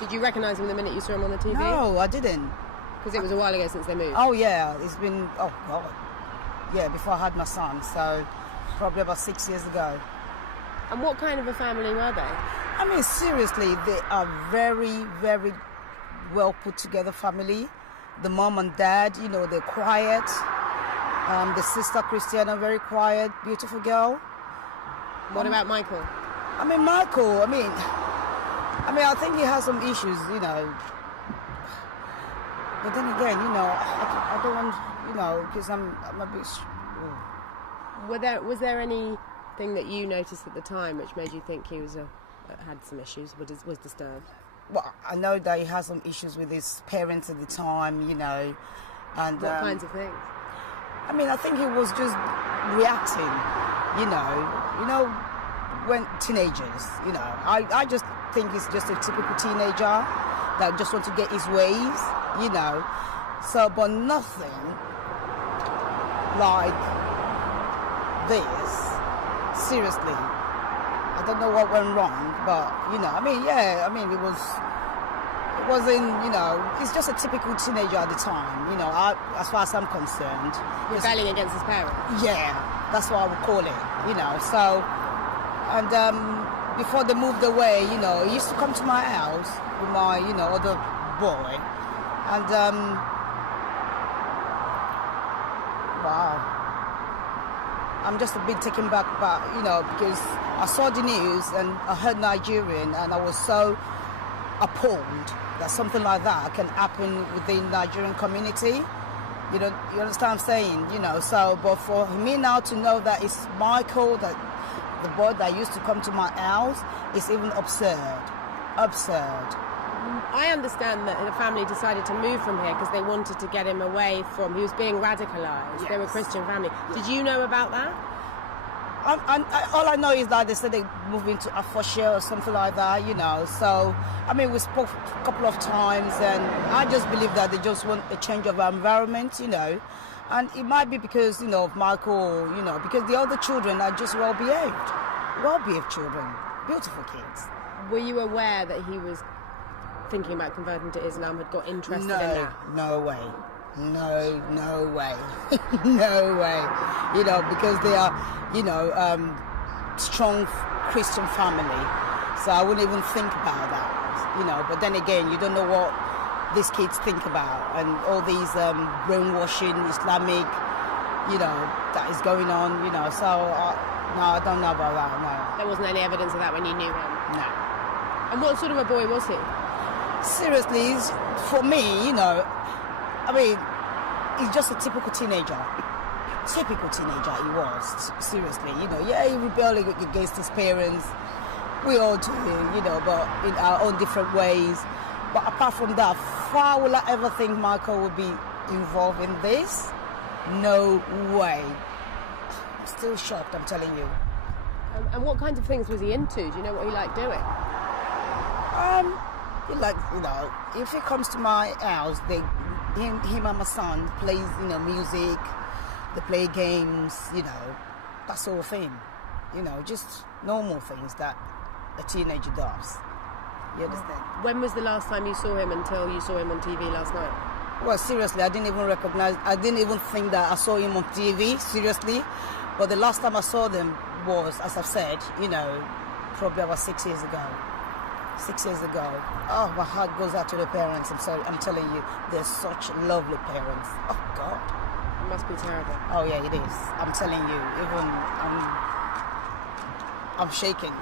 Did you recognise him the minute you saw him on the TV? No, I didn't. Because it was a while ago since they moved. Oh, yeah. It's been, oh, God. Yeah, before I had my son. So probably about 6 years ago. And what kind of a family were they? I mean, seriously, they are very, very well put together family. The mom and dad, you know, they're quiet. The sister Christiana, very quiet, beautiful girl. What about Michael? I mean, Michael, I think he has some issues, you know. But then again, you know, I don't want, you know, because I'm a bit... Was there anything that you noticed at the time which made you think he was had some issues, was disturbed? Well, I know that he has some issues with his parents at the time, you know. And what kinds of things? I mean, I think he was just reacting, you know, when teenagers, you know. I just think he's just a typical teenager that just want to get his ways, you know. So, but nothing like this, seriously. I don't know what went wrong, but, you know, I mean, yeah, I mean, it wasn't, you know, he's just a typical teenager at the time, you know, as far as I'm concerned. Rebelling against his parents? Yeah, that's what I would call it, you know, so, and before they moved away, you know, he used to come to my house with my, you know, other boy, and, wow. I'm just a bit taken back, but, you know, because I saw the news and I heard Nigerian and I was so appalled that something like that can happen within the Nigerian community. You know, you understand what I'm saying? You know, so, but for me now to know that it's Michael, that the boy that used to come to my house, is even absurd. Absurd. I understand that the family decided to move from here because they wanted to get him away from... He was being radicalised. Yes. They were a Christian family. Yes. Did you know about that? All I know is that they said they moved into Afosha or something like that, you know. So, I mean, we spoke a couple of times and I just believe that they just want a change of environment, you know. And it might be because, you know, of Michael, you know, because the other children are just well-behaved children, beautiful kids. Were you aware that he was thinking about converting to Islam, had got interested in that? No way. No way. No way. You know, because they are, you know, strong Christian family. So I wouldn't even think about that, you know. But then again, you don't know what these kids think about and all these brainwashing Islamic, you know, that is going on, you know. So, no, I don't know about that, no. There wasn't any evidence of that when you knew him? No. And what sort of a boy was he? Seriously, for me, you know, I mean, he's just a typical teenager. Typical teenager he was, seriously. You know, yeah, he rebelled against his parents. We all do, you know, but in our own different ways. But apart from that, how will I ever think Michael would be involved in this? No way. I'm still shocked, I'm telling you. And what kinds of things was he into? Do you know what he liked doing? Like, you know, if he comes to my house, him and my son plays, you know, music, they play games, you know, that sort of thing. You know, just normal things that a teenager does. You understand? When was the last time you saw him until you saw him on TV last night? Well, seriously, I didn't even think that I saw him on TV, seriously. But the last time I saw them was, as I've said, you know, probably about 6 years ago. 6 years ago. Oh, my heart goes out to the parents. I'm telling you, they're such lovely parents. Oh, God. It must be terrible. Oh, yeah, it is. I'm telling you, even I'm shaking.